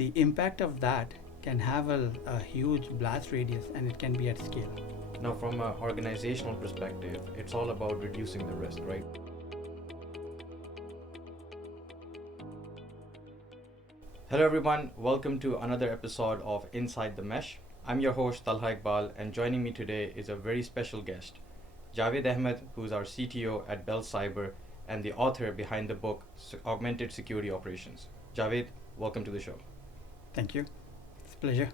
the impact of that can have a huge blast radius, and it can be at scale. Now, from an organizational perspective, it's all about reducing the risk, right? Hello everyone, welcome to another episode of Inside the Mesh. I'm your host Talha Iqbal, and joining me today is a very special guest, Javed Ahmed, who's our CTO at Bell Cyber and the author behind the book Augmented Security Operations. Javed, welcome to the show. Thank you. It's a pleasure.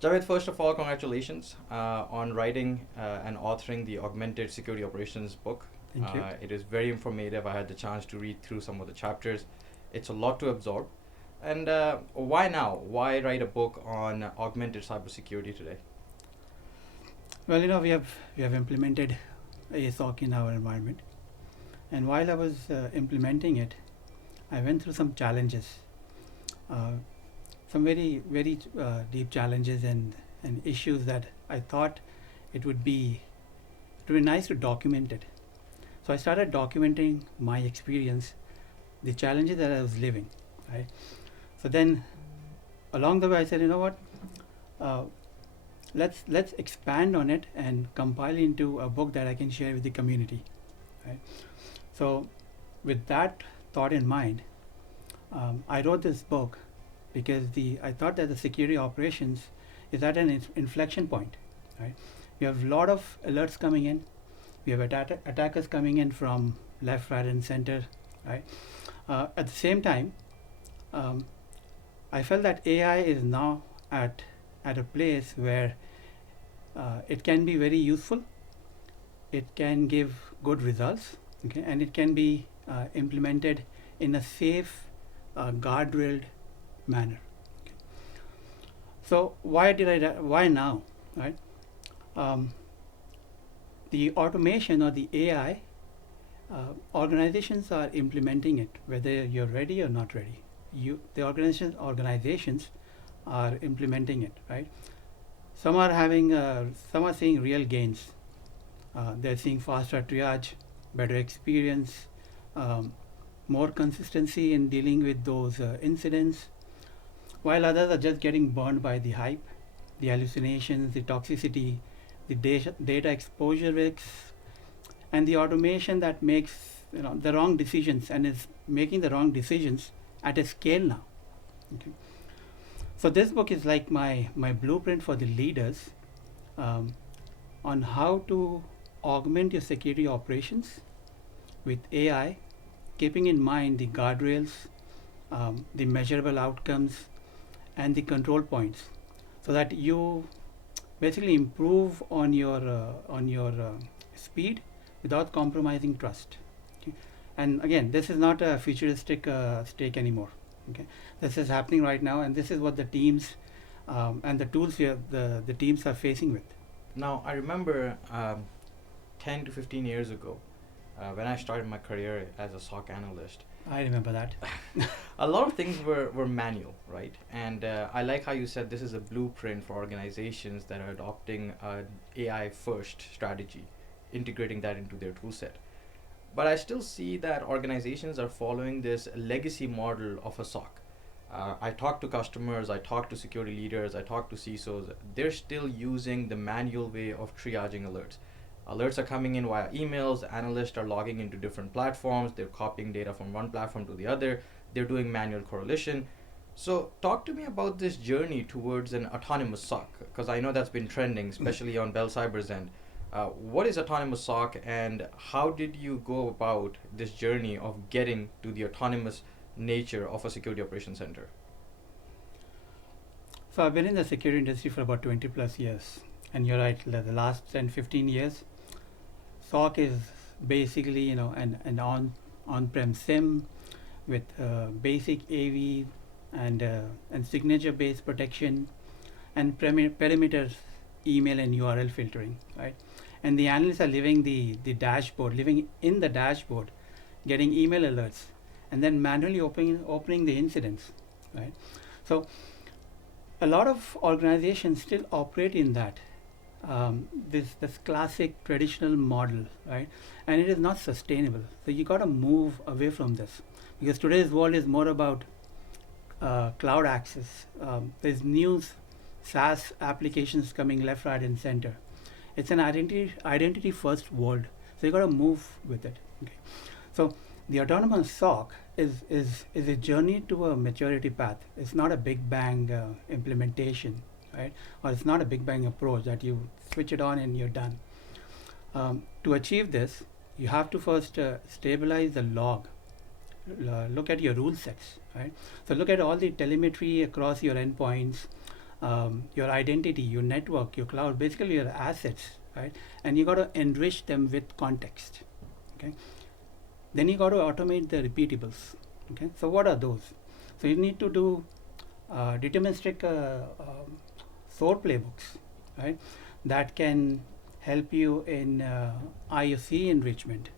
Javed, first of all, congratulations on writing and authoring the Augmented Security Operations book. Thank you. It is very informative. I had the chance to read through some of the chapters. It's a lot to absorb. And why now? Why write a book on augmented cybersecurity today? Well, we have implemented a SOC in our environment, and while I was implementing it, I went through some challenges, some very deep challenges and issues that I thought it would be nice to document it. So I started documenting my experience, the challenges that I was living, right? So then, along the way, I said, you know what? Let's expand on it and compile into a book that I can share with the community, right? So, with that thought in mind, I wrote this book because I thought that the security operations is at an inflection point, right? We have a lot of alerts coming in. We have attackers coming in from left, right, and center, right? At the same time, I felt that AI is now at a place where it can be very useful. It can give good results, okay, and it can be implemented in a safe, guardrailed manner. Okay. So why now, right? The automation or the AI, organizations are implementing it, whether you're ready or not ready. The organizations are implementing it, right? Some are seeing real gains. They're seeing faster triage, better experience, more consistency in dealing with those incidents, while others are just getting burned by the hype, the hallucinations, the toxicity, the data exposure risks, and the automation that makes the wrong decisions and is making the wrong decisions at a scale now. Okay. So this book is like my blueprint for the leaders on how to augment your security operations with AI, keeping in mind the guardrails, the measurable outcomes, and the control points, so that you basically improve on your speed without compromising trust. Okay. And again, this is not a futuristic stake anymore. Okay, this is happening right now, and this is what the teams and the tools here the teams are facing with. Now, I remember 10 to 15 years ago when I started my career as a SOC analyst. I remember that. A lot of things were manual, right? And I like how you said this is a blueprint for organizations that are adopting an AI first strategy, integrating that into their tool set. But I still see that organizations are following this legacy model of a SOC. I talk to customers, I talk to security leaders, I talk to CISOs. They're still using the manual way of triaging alerts. Alerts are coming in via emails, analysts are logging into different platforms, they're copying data from one platform to the other, they're doing manual correlation. So talk to me about this journey towards an autonomous SOC, because I know that's been trending, especially on Bell Cyber's end. What is autonomous SOC, and how did you go about this journey of getting to the autonomous nature of a security operations center? So I've been in the security industry for about 20 plus years, and you're right, the last 10-15 years, SOC is basically an on-prem SIM with basic AV and signature-based protection and perimeters, email and URL filtering, right? And the analysts are living in the dashboard, getting email alerts, and then manually opening the incidents, right? So a lot of organizations still operate in that this classic traditional model, right? And it is not sustainable. So you got to move away from this, because today's world is more about cloud access. There's new SaaS applications coming left, right, and center. It's an identity first world. So you got to move with it. Okay. So the autonomous SOC is a journey to a maturity path. It's not a big bang implementation, right? Or it's not a big bang approach that you switch it on and you're done. To achieve this, you have to first stabilize the log. Look at your rule sets, right? So look at all the telemetry across your endpoints, your identity, your network, your cloud, basically your assets, right? And you got to enrich them with context. Okay. Then you got to automate the repeatables. Okay. So what are those? So you need to do deterministic SOAR playbooks, right? That can help you in IOC enrichment.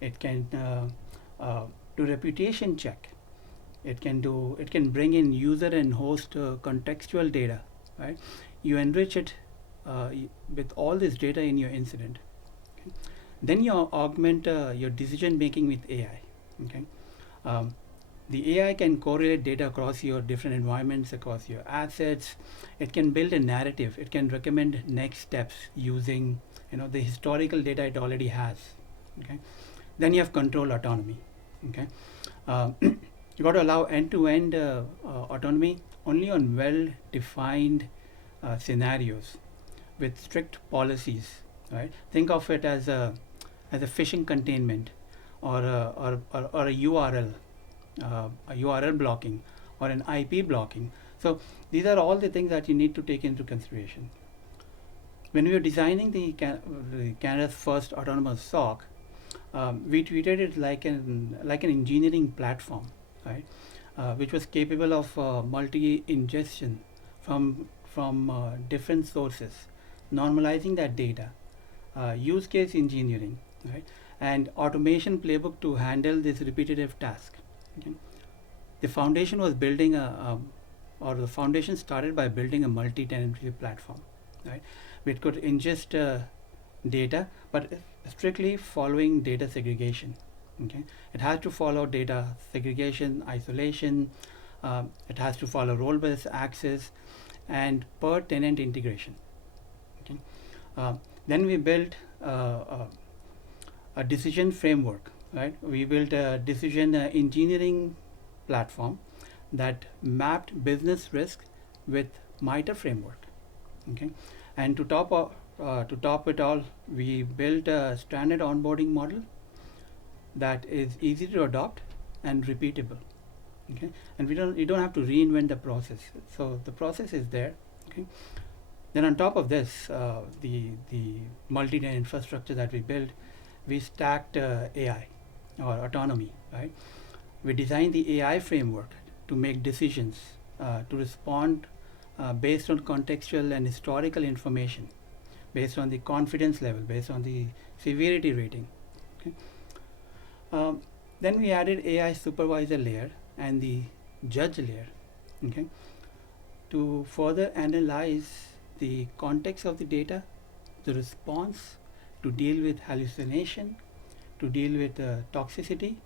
It can do reputation check. It can bring in user and host contextual data, right? You enrich it with all this data in your incident. Okay? Then you augment your decision making with AI. Okay, the AI can correlate data across your different environments, across your assets. It can build a narrative. It can recommend next steps using the historical data it already has. Okay, then you have control autonomy. Okay, you got to allow end-to-end autonomy only on well-defined scenarios with strict policies. Right? Think of it as a phishing containment, or a URL. A URL blocking or an IP blocking. So these are all the things that you need to take into consideration. When we were designing the Canada's first autonomous SOC, we treated it like an engineering platform, right? Which was capable of multi-ingestion from different sources, normalizing that data, use case engineering, right? And automation playbook to handle this repetitive task. Okay. The foundation was building the foundation started by building a multi-tenancy platform, right? Which could ingest data, but strictly following data segregation. Okay, it has to follow data segregation, isolation. It has to follow role-based access and per tenant integration. Okay, then we built a decision framework. Right, we built a decision engineering platform that mapped business risk with MITRE framework. Okay, and to top it all, we built a standard onboarding model that is easy to adopt and repeatable. Okay, and you don't have to reinvent the process. So the process is there. Okay, then on top of this, the multi-tenant infrastructure that we built, we stacked AI. Or autonomy, right? We designed the AI framework to make decisions, to respond based on contextual and historical information, based on the confidence level, based on the severity rating. Okay. Then we added AI supervisor layer and the judge layer, okay, to further analyze the context of the data, the response, to deal with hallucination, to deal with toxicity,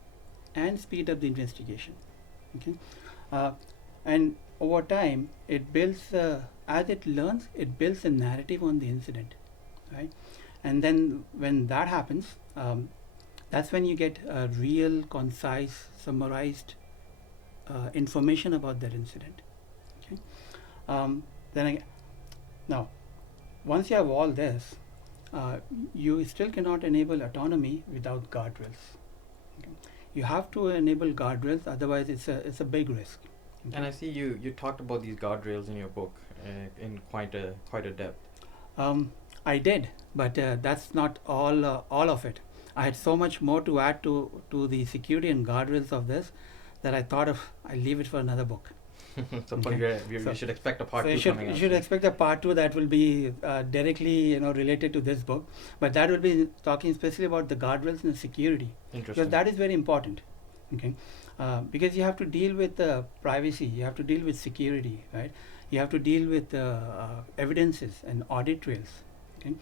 and speed up the investigation. Okay, and over time, it builds as it learns, it builds a narrative on the incident, right? And then when that happens, that's when you get a real, concise, summarized information about that incident. Okay, now once you have all this, you still cannot enable autonomy without guardrails. Okay. You have to enable guardrails, otherwise it's a big risk. Okay. And I see you talked about these guardrails in your book in quite a depth. I did, but that's not all of it. I had so much more to add to the security and guardrails of this that I thought I'll leave it for another book. So okay. you should expect a part two coming you out. should expect a part 2 that will be directly related to this book, but that will be talking specifically about the guardrails and the security, because that is very important. Okay, because you have to deal with privacy, you have to deal with security, right? You have to deal with evidences and audit trails. Okay,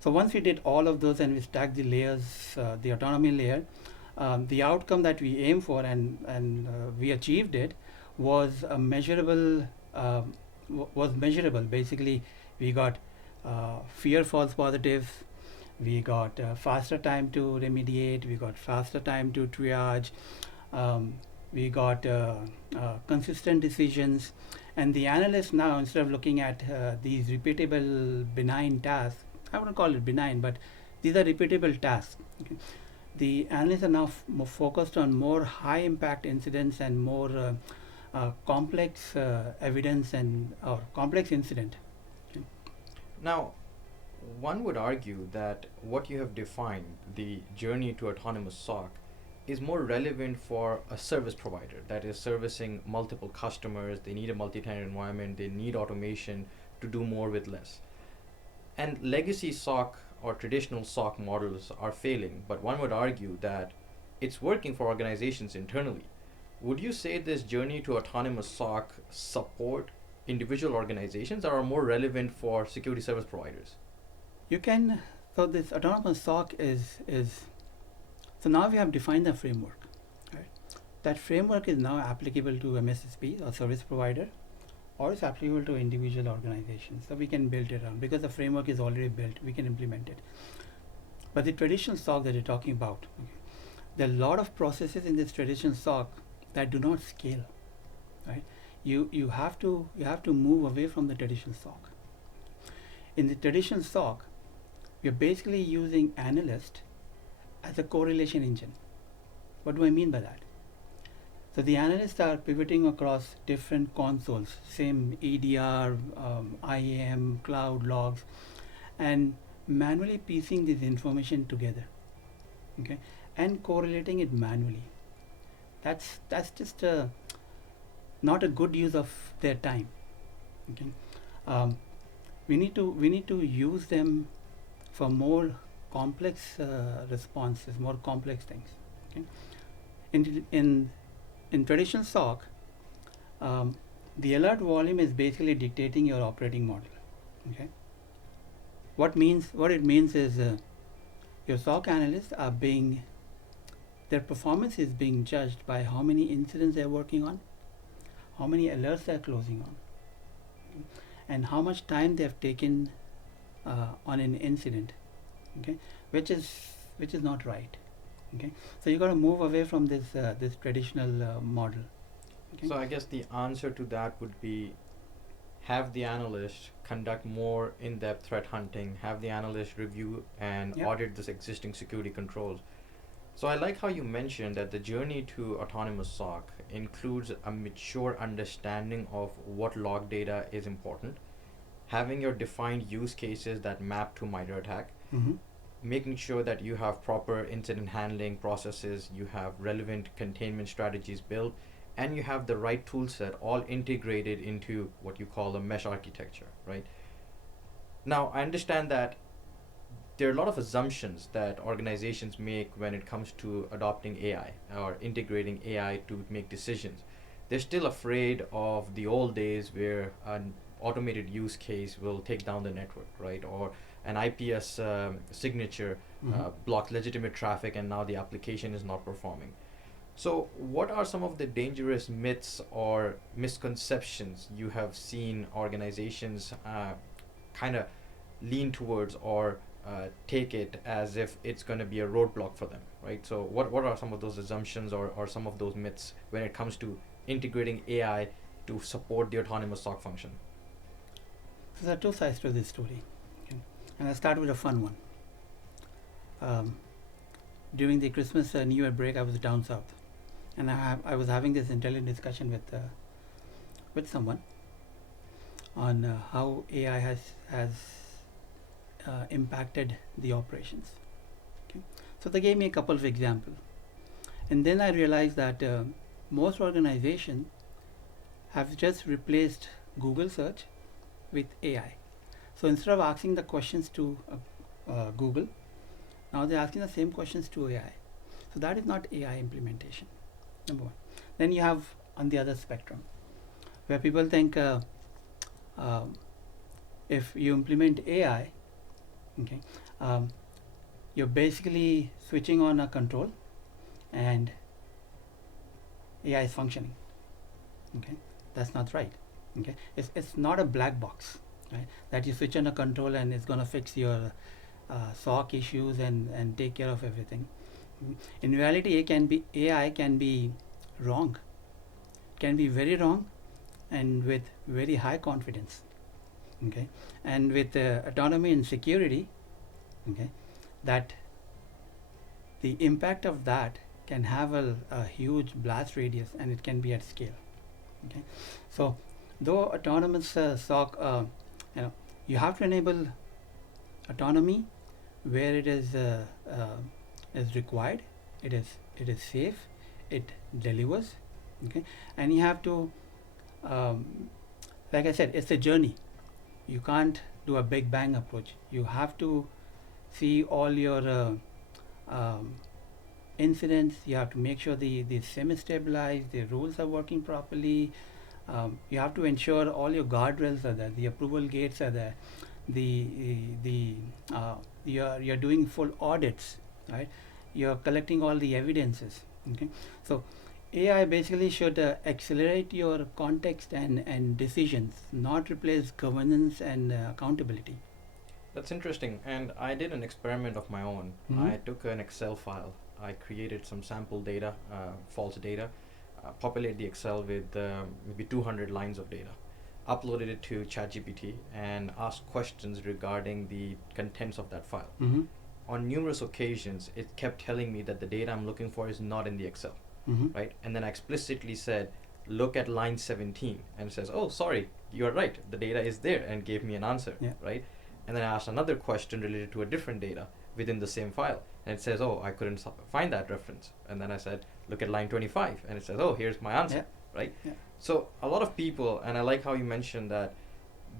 so once we did all of those and we stacked the layers, the autonomy layer, the outcome that we aim for and we achieved it was a measurable was measurable. Basically, we got fewer false positives, we got faster time to remediate, we got faster time to triage, um, we got consistent decisions, and the analyst now, instead of looking at these repeatable benign tasks, I wouldn't call it benign, but these are repeatable tasks. Okay? The analysts are now more focused on more high impact incidents and more complex evidence and or complex incident. Okay. Now, one would argue that what you have defined, the journey to autonomous SOC, is more relevant for a service provider that is servicing multiple customers. They need a multi-tenant environment, they need automation to do more with less. And legacy SOC or traditional SOC models are failing, but one would argue that it's working for organizations internally. Would you say this journey to autonomous SOC support individual organizations or are more relevant for security service providers? You can, so this autonomous SOC is so now we have defined the framework. Right? That framework is now applicable to MSSP or service provider, or it's applicable to individual organizations. So we can build it on because the framework is already built. We can implement it. But the traditional SOC that you're talking about, okay, there are a lot of processes in this traditional SOC that do not scale. Right? You have to move away from the traditional SOC. In the traditional SOC, we are basically using analyst as a correlation engine. What do I mean by that? So the analysts are pivoting across different consoles, same EDR, IAM, cloud logs, and manually piecing this information together, okay, and correlating it manually. That's just not a good use of their time. Okay, we need to use them for more complex responses, more complex things. Okay, in traditional SOC, the alert volume is basically dictating your operating model. Okay, what it means is your SOC analysts are being, their performance is being judged by how many incidents they're working on, how many alerts they're closing on, okay, and how much time they've taken on an incident. Okay, which is not right. Okay, so you got to move away from this traditional model. Okay? So I guess the answer to that would be have the analyst conduct more in-depth threat hunting, have the analyst review and Yep. audit this existing security controls. So I like how you mentioned that the journey to autonomous SOC includes a mature understanding of what log data is important, having your defined use cases that map to MITRE ATT&CK, Mm-hmm. making sure that you have proper incident handling processes, you have relevant containment strategies built, and you have the right tool set all integrated into what you call a mesh architecture, right? Now, I understand that there are a lot of assumptions that organizations make when it comes to adopting AI or integrating AI to make decisions. They're still afraid of the old days where an automated use case will take down the network, right? Or an IPS signature Mm-hmm. blocked legitimate traffic and now the application is not performing. So, what are some of the dangerous myths or misconceptions you have seen organizations kind of lean towards or take it as if it's going to be a roadblock for them, right? So, what are some of those assumptions or some of those myths when it comes to integrating AI to support the autonomous SOC function? So there are two sides to this story. Okay. And I'll start with a fun one. During the Christmas New Year break, I was down south, and I was having this intelligent discussion with someone on how AI has impacted the operations. Okay. So they gave me a couple of examples, and then I realized that most organizations have just replaced Google search with AI. So instead of asking the questions to Google, now they're asking the same questions to AI. So that is not AI implementation, number one. Then you have on the other spectrum, where people think if you implement AI, okay, you're basically switching on a control and AI is functioning. Okay, that's not right. Okay, it's not a black box, right? That you switch on a control and it's gonna fix your SOC issues and take care of everything. In reality, AI can be wrong, can be very wrong, and with very high confidence. Okay, and with autonomy and security, okay, that the impact of that can have a huge blast radius, and it can be at scale. Okay, so though autonomous SOC, you know, you have to enable autonomy where it is required. It is safe. It delivers. Okay, and you have to, um, like I said, it's a journey. You can't do a big bang approach. You have to see all your incidents. You have to make sure the SIM is stabilized, the rules are working properly. You have to ensure all your guardrails are there, the approval gates are there, the you're doing full audits, right? You're collecting all the evidences. Okay, so AI basically should accelerate your context and decisions, not replace governance and accountability. That's interesting. And I did an experiment of my own. Mhm. I took an Excel file. I created some sample data, false data, populated the Excel with maybe 200 lines of data, uploaded it to ChatGPT, and asked questions regarding the contents of that file. Mm-hmm. On numerous occasions, it kept telling me that the data I'm looking for is not in the Excel, Mm-hmm. right? And then I explicitly said, look at line 17, and it says, oh, sorry, you're right, the data is there, and gave me an answer, Yeah. right? And then I asked another question related to a different data within the same file, and it says, oh, I couldn't find that reference. And then I said, look at line 25, and it says, oh, here's my answer, Yeah. right? Yeah. So a lot of people, and I like how you mentioned that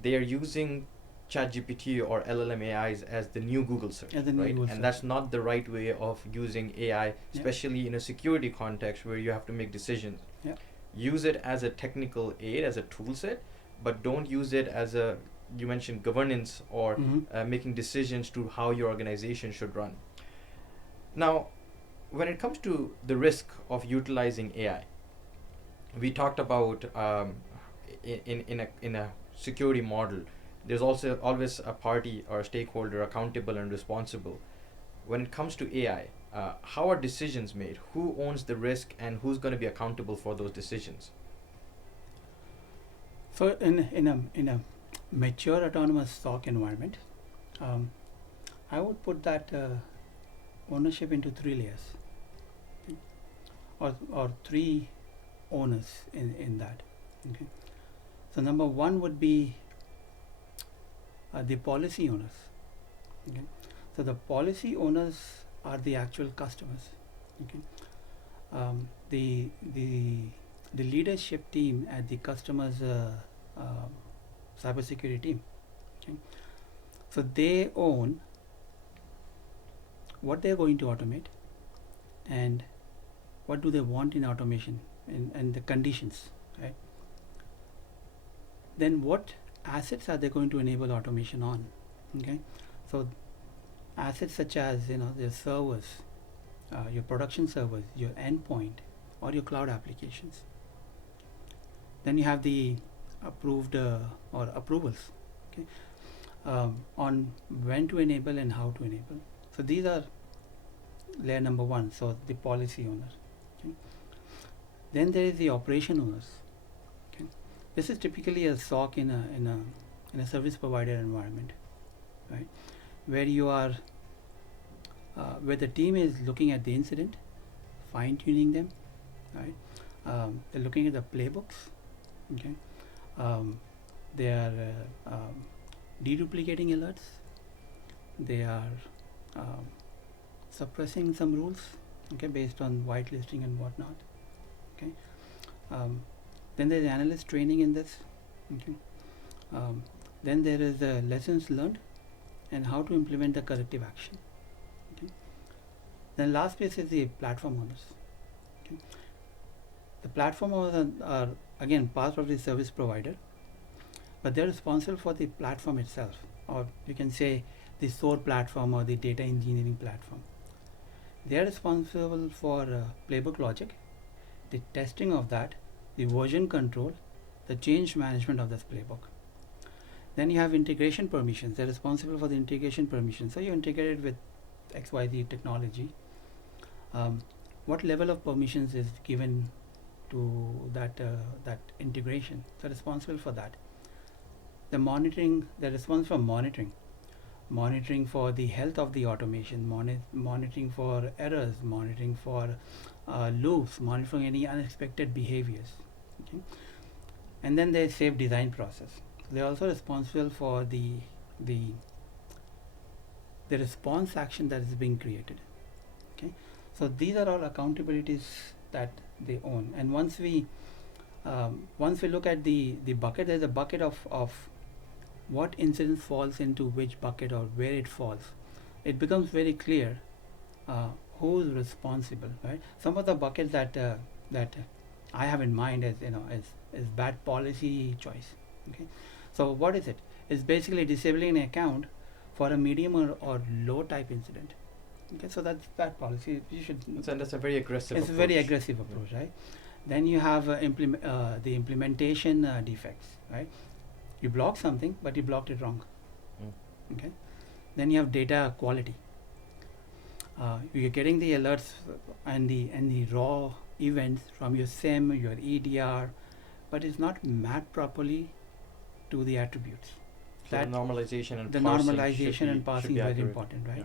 they are using ChatGPT or LLM AIs as the new Google search, As the new right? Google And search. that's not the right way of using AI, Yeah. especially in a security context where you have to make decisions. Yeah. Use it as a technical aid, as a tool set, but don't use it as a, you mentioned governance or Mm-hmm. making decisions to how your organization should run. Now, when it comes to the risk of utilizing AI, we talked about in a security model, there's also always a party or a stakeholder accountable and responsible. When it comes to AI, how are decisions made? Who owns the risk and who's going to be accountable for those decisions? So in a mature autonomous SOC environment, um, I would put that ownership into three layers, or three owners in that. Okay. So number one would be the policy owners. Okay. So the policy owners are the actual customers. Okay. The leadership team at the customer's cybersecurity team. Okay. So they own what they're going to automate and what do they want in automation, and the conditions, right? Then what assets are they going to enable automation on? Okay, so assets such as their servers, your production servers, your endpoint, or your cloud applications. Then you have the approved or approvals, okay, on when to enable and how to enable. So these are layer number one. So the policy owner. Okay. Then there is the operation owners. Okay. This is typically a SOC in a service provider environment, right? Where you are, where the team is looking at the incident, fine tuning them, right? They're looking at the playbooks, okay. They are deduplicating alerts. They are suppressing some rules, okay, based on whitelisting and whatnot. Okay. Then there's analyst training in this. Okay. Then there is lessons learned and how to implement the corrective action. Okay. Then last piece is the platform owners. Okay. The platform owners are again part of the service provider, but they're responsible for the platform itself, or you can say the SOAR platform or the data engineering platform. They are responsible for playbook logic, the testing of that, the version control, the change management of this playbook. Then you have integration permissions. They're responsible for the integration permissions. So you integrate it with XYZ technology. What level of permissions is given to that integration? They're responsible for that. The monitoring, they're responsible for monitoring for the health of the automation, monitoring for errors, monitoring for loops, monitoring any unexpected behaviors. Okay? And then there's safe design process. They're also responsible for the response action that is being created. Okay, so these are all accountabilities that they own. And once we look at the bucket, there's a bucket of what incident falls into which bucket or where it falls. It becomes very clear who is responsible, right? Some of the buckets that I have in mind as is bad policy choice. Okay, so what is it? It's basically disabling an account for a medium or low type incident. Okay, so that's bad policy. You should. That's a very aggressive. It's approach. a very aggressive approach, right? Then you have the implementation defects, right? You block something, but you blocked it wrong. Okay. Then you have data quality. You're getting the alerts and the raw events from your SIM, your EDR, but it's not mapped properly to the attributes. So that the normalization and the parsing normalization and parsing is very accurate. important, right? Yeah.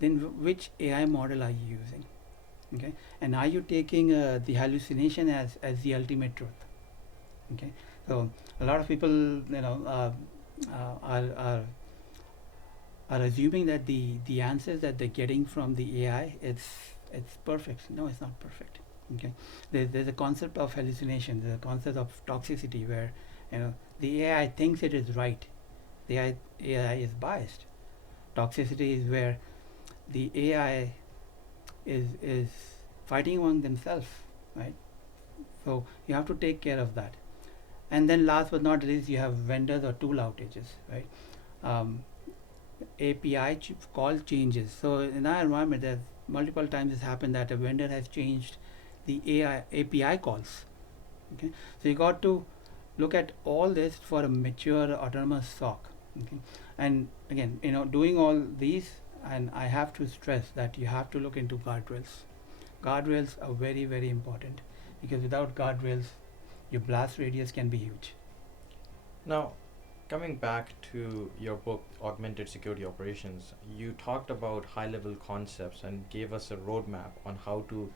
Then which AI model are you using? Okay, and are you taking the hallucination as the ultimate truth? Okay, so a lot of people are assuming that the answers that they're getting from the AI it's perfect. No, it's not perfect. Okay, there's a concept of hallucination. There's a concept of toxicity where the AI thinks it is right. The AI is biased. Toxicity is where the AI is fighting among themselves, right? So you have to take care of that. And then last but not least, you have vendors or tool outages, right? API call changes. So in our environment, there's multiple times it's happened that a vendor has changed the API calls. Okay, so you got to look at all this for a mature autonomous SOC. Okay, and again, doing all these, and I have to stress that you have to look into guardrails. Guardrails are very, very important because without guardrails, your blast radius can be huge. Now, coming back to your book, Augmented Security Operations, you talked about high-level concepts and gave us a roadmap on how to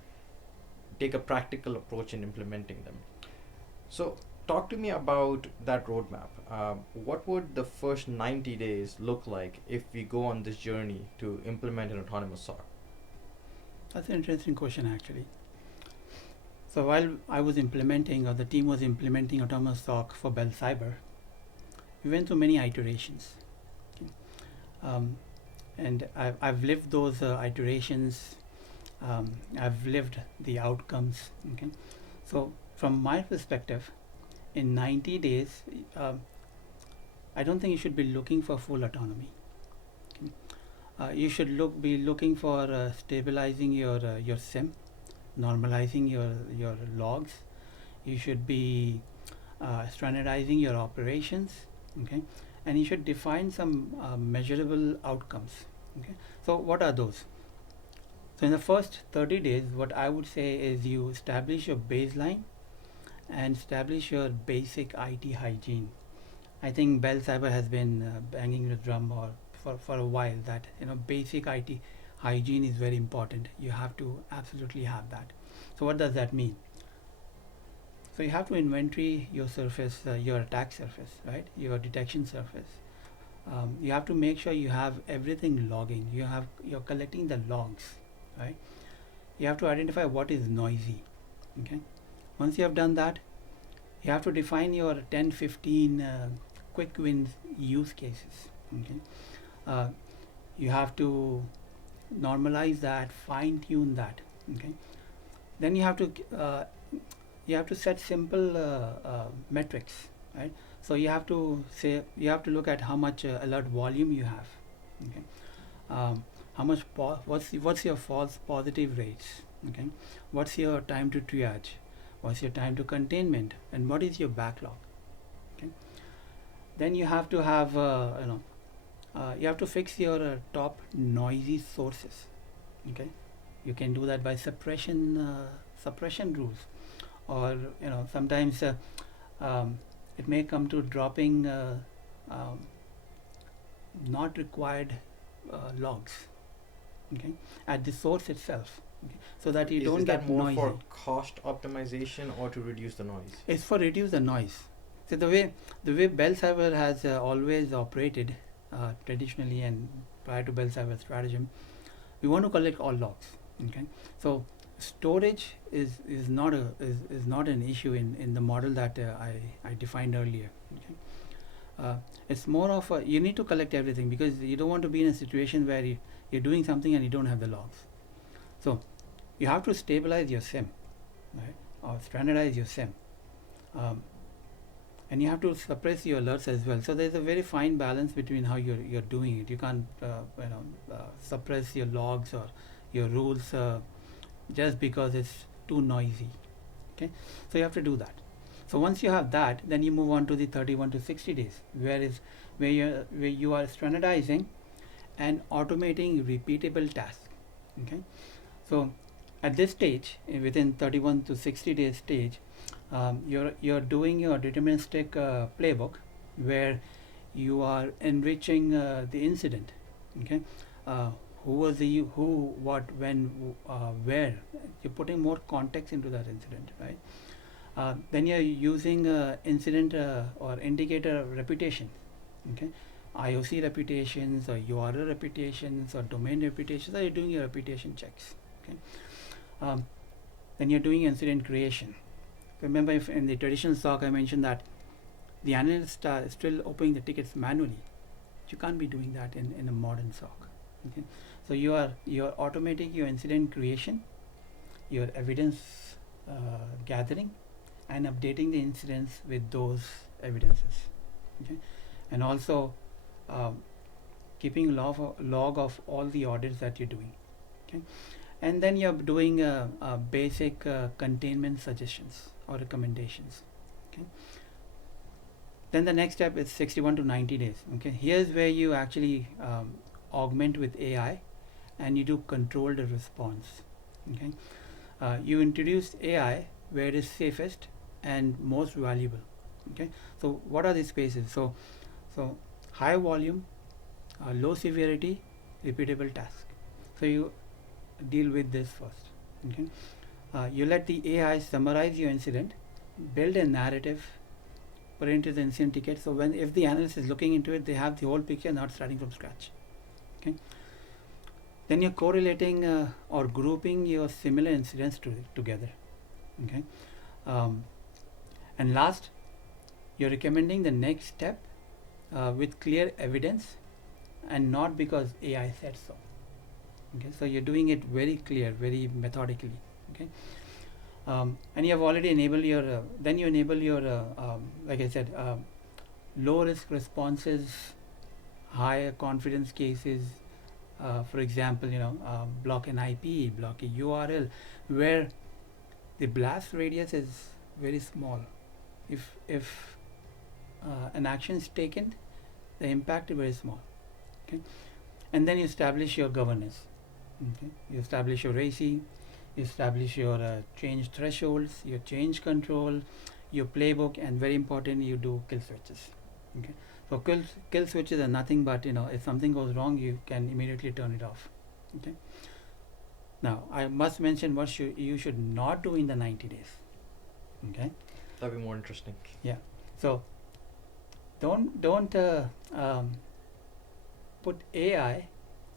take a practical approach in implementing them. So, talk to me about that roadmap. What would the first 90 days look like if we go on this journey to implement an autonomous SOC? That's an interesting question, actually. So while I was implementing, or the team was implementing autonomous SOC for Bell Cyber, we went through many iterations. Okay. And I've lived those iterations. I've lived the outcomes. Okay. So from my perspective, in 90 days, I don't think you should be looking for full autonomy. Okay. You should be looking for stabilizing your SIM, normalizing your logs. You should be standardizing your operations. Okay, and you should define some measurable outcomes. Okay, so what are those? So in the first 30 days, what I would say is you establish your baseline and establish your basic IT hygiene. I think Bell Cyber has been banging the drum for a while that basic IT hygiene is very important. You have to absolutely have that. So what does that mean? So you have to inventory your surface, your attack surface, right? Your detection surface. You have to make sure you have everything logging. You're collecting the logs, right? You have to identify what is noisy. Okay. Once you have done that, you have to define your 10, 15 quick wins use cases. Okay. You have to normalize that, fine tune that. Okay. Then you have to set simple metrics, right? So you have to look at how much alert volume you have. Okay. How much what's your false positive rates? Okay. What's your time to triage? what's your time to containment, and what is your backlog. Okay. Then you have to have you have to fix your top noisy sources. Okay, you can do that by suppression rules, or sometimes it may come to dropping um, not required logs, okay, at the source itself, okay, so that you don't Is that get more noisy. for cost optimization or to reduce the noise? It's for reduce the noise. So the way Bell Server has always operated traditionally and prior to Bell Server stratagem, we want to collect all logs. Okay, so storage is not an issue in the model that I defined earlier. Okay, it's more of you need to collect everything, because you don't want to be in a situation where you're doing something and you don't have the logs. So you have to stabilize your SIM, right, or standardize your SIM. Um, and you have to suppress your alerts as well. So there's a very fine balance between how you're doing it. You can't suppress your logs or your rules just because it's too noisy. Okay, so you have to do that. So once you have that, then you move on to the 31 to 60 days, where you are standardizing and automating repeatable tasks. Okay, so at this stage, within 31 to 60 days stage, you're doing your deterministic playbook, where you are enriching the incident. Okay, who was the who, what, when, where. You're putting more context into that incident, right? Then you're using incident or indicator reputation. Okay, IOC reputations or URL reputations or domain reputations. Are you doing your reputation checks? Okay. Then you're doing incident creation. Remember, if in the traditional SOC I mentioned that the analysts are still opening the tickets manually. You can't be doing that in a modern SOC. Okay, so you're automating your incident creation, your evidence gathering, and updating the incidents with those evidences. Okay, and also keeping log of all the audits that you're doing. Okay, and then you're doing basic containment suggestions or recommendations. Okay, then the next step is 61 to 90 days. Okay, here's where you actually augment with AI, and you do controlled response. Okay, you introduce AI where it is safest and most valuable. Okay, so what are these spaces? So high volume, low severity, repeatable task. So you deal with this first. Okay, you let the AI summarize your incident, build a narrative, put it into the incident ticket. So when if the analyst is looking into it, they have the whole picture, not starting from scratch. Okay, then you're correlating or grouping your similar incidents together. Okay, and last, you're recommending the next step with clear evidence, and not because AI said so. Okay, so you're doing it very clear, very methodically. Okay, and you have already enabled your then you enable your like I said, low risk responses, higher confidence cases. For example, block an IP, block a URL, where the blast radius is very small. If an action is taken, the impact is very small. Okay, and then you establish your governance. Okay, you establish your RACI, you establish your change thresholds, your change control, your playbook, and very important, you do kill switches. Okay, so kill switches are nothing but if something goes wrong, you can immediately turn it off. Okay, now I must mention what you should not do in the 90 days. Okay, That'd be more interesting. yeah. So don't put AI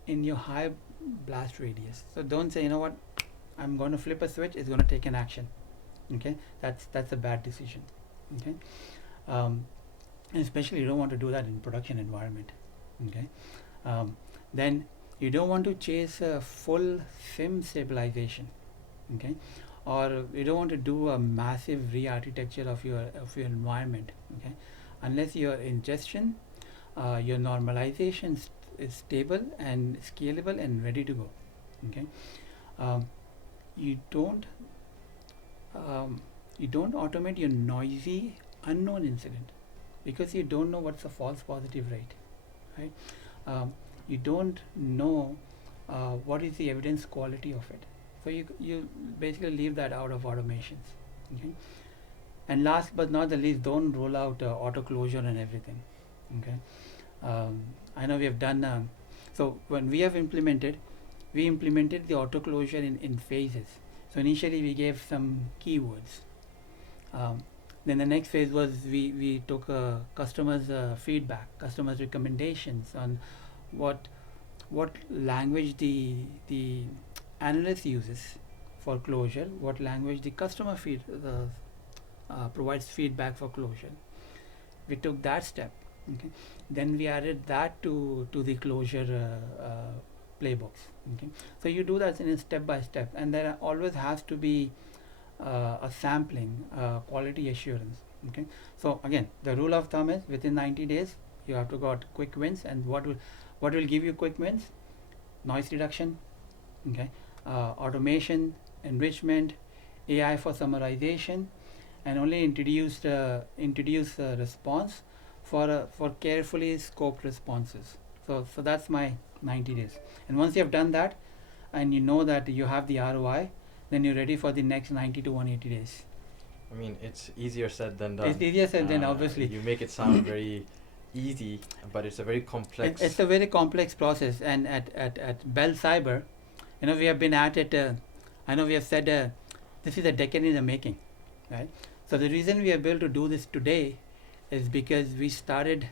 in your high blast radius. So don't say, what, I'm going to flip a switch, it's going to take an action. Okay, that's a bad decision. Okay, and especially you don't want to do that in production environment. Okay, then you don't want to chase a full SIM stabilization. Okay, or you don't want to do a massive re-architecture of your environment. Okay, unless your ingestion, your normalization is stable and scalable and ready to go. Okay, you don't You don't automate your noisy unknown incident because you don't know what's the false positive rate, right? You don't know what is the evidence quality of it. So you basically leave that out of automations. Okay. And last but not the least, don't roll out auto closure and everything. Okay. I know we have done. So when we implemented the auto closure in phases. So initially we gave some keywords. Then the next phase was we took customers' feedback, customers' recommendations on what language the analyst uses for closure, what language the customer provides feedback for closure. We took that step. Okay. Then we added that to the closure playbooks. Okay. So you do that in a step by step, and there always has to be a sampling, quality assurance. Okay. So again, the rule of thumb is within 90 days you have to got quick wins. And what will give you quick wins? Noise reduction, okay, automation, enrichment, AI for summarization, and only introduce response for carefully scoped responses. So that's my 90 days. And once you have done that, and you know that you have the ROI, then you're ready for the next 90 to 180 days. I mean, it's easier said than done. It's easier said than obviously. You make it sound very easy, but it's a very complex. It's a very complex process, and at Bell Cyber, we have been at it. I know we have said this is a decade in the making, right? So the reason we are able to do this today is because we started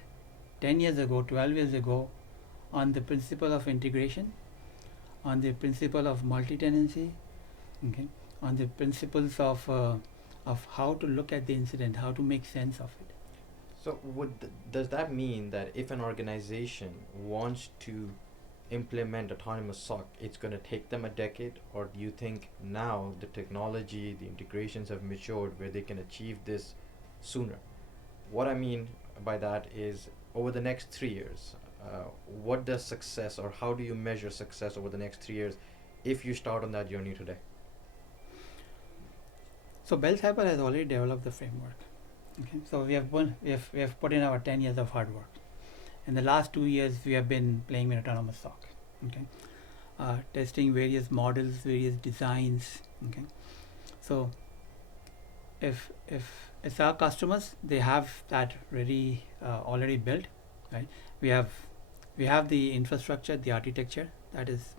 10 years ago, 12 years ago, on the principle of integration, on the principle of multi-tenancy, okay, on the principles of how to look at the incident, how to make sense of it. So does that mean that if an organization wants to implement autonomous SOC, it's going to take them a decade? Or do you think now the technology, the integrations have matured where they can achieve this sooner? What I mean by that is over the next 3 years, what does success, or how do you measure success over the next 3 years if you start on that journey today? So Bell Cyber has already developed the framework. Okay, so we have put in our 10 years of hard work. In the last 2 years, we have been playing with autonomous SOC. Okay, testing various models, various designs. Okay, so if it's our customers, they have that ready, already built, right? We have the infrastructure, the architecture that is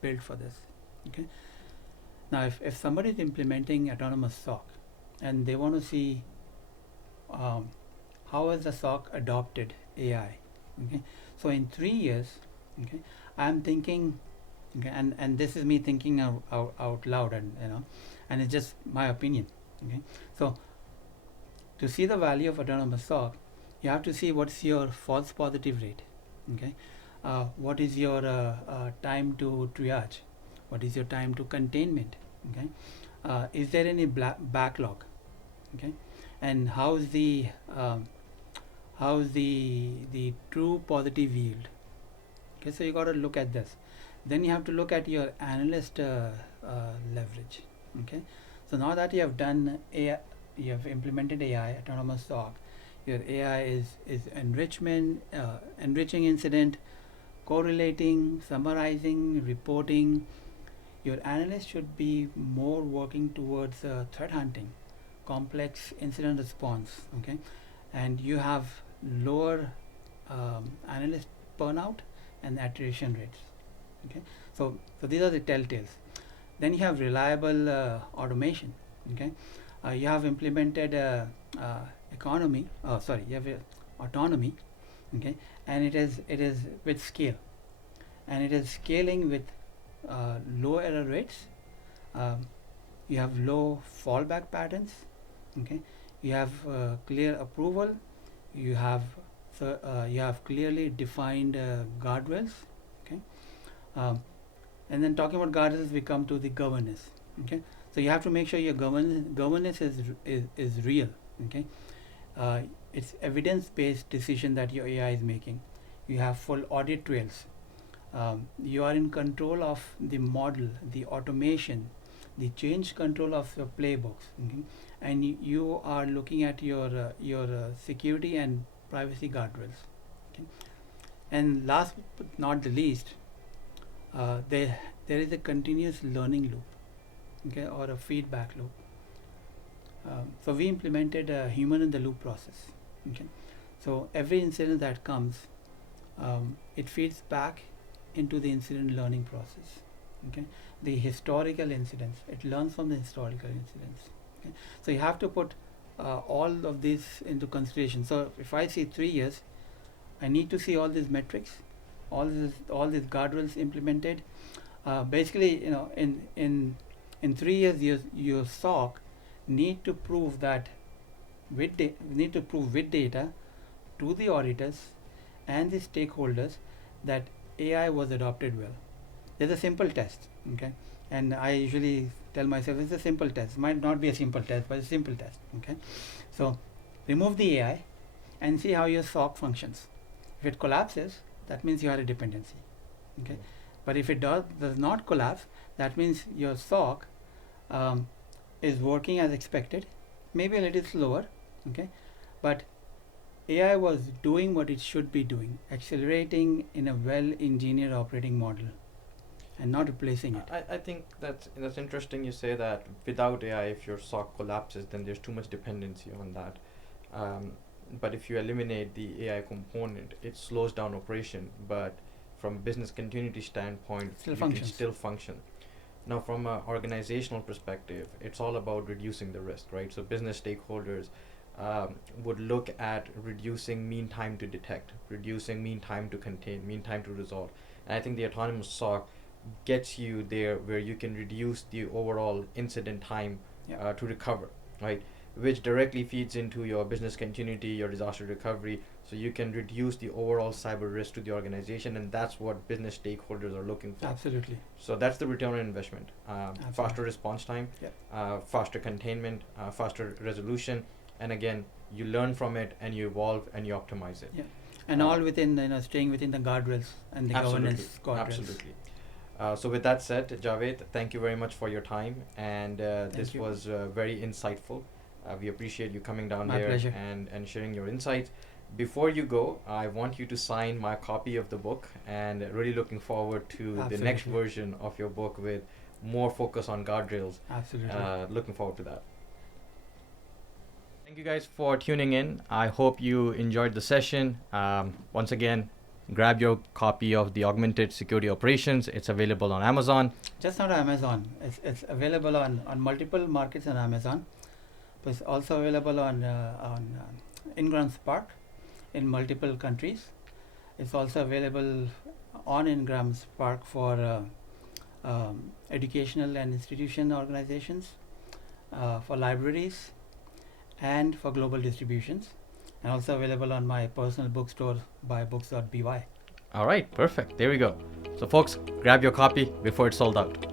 built for this. Okay, now if somebody is implementing autonomous SOC and they want to see how has the SOC adopted AI? Okay, so in 3 years, okay, I'm thinking, okay, and this is me thinking out loud, and and it's just my opinion. Okay, so to see the value of autonomous SOC, you have to see what's your false positive rate. Okay, what is your time to triage? What is your time to containment? Okay, is there any backlog? Okay, and how's the true positive yield? Okay, so you got to look at this. Then you have to look at your analyst leverage. Okay, so now that you have done AI, you have implemented AI, autonomous SOC. Your AI is enrichment, enriching incident, correlating, summarizing, reporting. Your analyst should be more working towards threat hunting, complex incident response. Okay, and you have lower analyst burnout and attrition rates. Okay, so these are the telltales. Then you have reliable automation. Okay, you have implemented autonomy. Okay, and it is with scale, and it is scaling with low error rates. You have low fallback patterns. Okay, you have clear approval. You have clearly defined guardrails. Okay, and then talking about guardrails, we come to the governance. Okay, so you have to make sure your governance is real. Okay, it's evidence-based decision that your AI is making. You have full audit trails. You are in control of the model, the automation, the change control of your playbooks. Okay? and you are looking at your security and privacy guardrails. Okay? And last but not the least, there is a continuous learning loop, okay, or a feedback loop. So we implemented a human in the loop process. Okay, so every incident that comes, it feeds back into the incident learning process. Okay, the historical incidents, it learns from the historical incidents. Okay, so you have to put all of this into consideration. So if I see 3 years, I need to see all these metrics, all these guardrails implemented. Basically, in 3 years, your SOC need to prove that with data to the auditors and the stakeholders that AI was adopted well. There's a simple test, okay, and I usually tell myself it's a simple test. Might not be a simple test, but it's a simple test. Okay, so remove the AI and see how your SOC functions. If it collapses, that means you had a dependency. Okay, but if it does not collapse, that means your SOC is working as expected, maybe a little slower. Okay, but AI was doing what it should be doing, accelerating in a well-engineered operating model, and not replacing it. I think that's interesting. You say that without AI, if your SOC collapses, then there's too much dependency on that. But if you eliminate the AI component, it slows down operation. But from a business continuity standpoint, Still you functions. can still function. Now, from an organizational perspective, it's all about reducing the risk, right? So business stakeholders would look at reducing mean time to detect, reducing mean time to contain, mean time to resolve. And I think the autonomous SOC gets you there where you can reduce the overall incident time Yeah. to recover, right? Which directly feeds into your business continuity, your disaster recovery. So you can reduce the overall cyber risk to the organization, and that's what business stakeholders are looking for. Absolutely. So that's the return on investment. Faster response time, Yep. faster containment, faster resolution, and again, you learn from it and you evolve and you optimize it. Yeah. And all within, staying within the guardrails and the governance guardrails. Absolutely. So with that said, Javed, thank you very much for your time, and this you. was very insightful. We appreciate you coming down My here pleasure. and sharing your insights. Before you go, I want you to sign my copy of the book, and really looking forward to the next Absolutely. version of your book with more focus on guardrails. Absolutely. Looking forward to that. Thank you guys for tuning in. I hope you enjoyed the session. Once again, grab your copy of the Augmented Security Operations. It's available on Amazon. Just not Amazon. It's available on multiple markets on Amazon. But it's also available on Ingram Spark in multiple countries. It's also available on Ingram Spark for educational and institution organizations, for libraries, and for global distributions. And also available on my personal bookstore, buybooks.by. All right, perfect. There we go. So folks, grab your copy before it's sold out.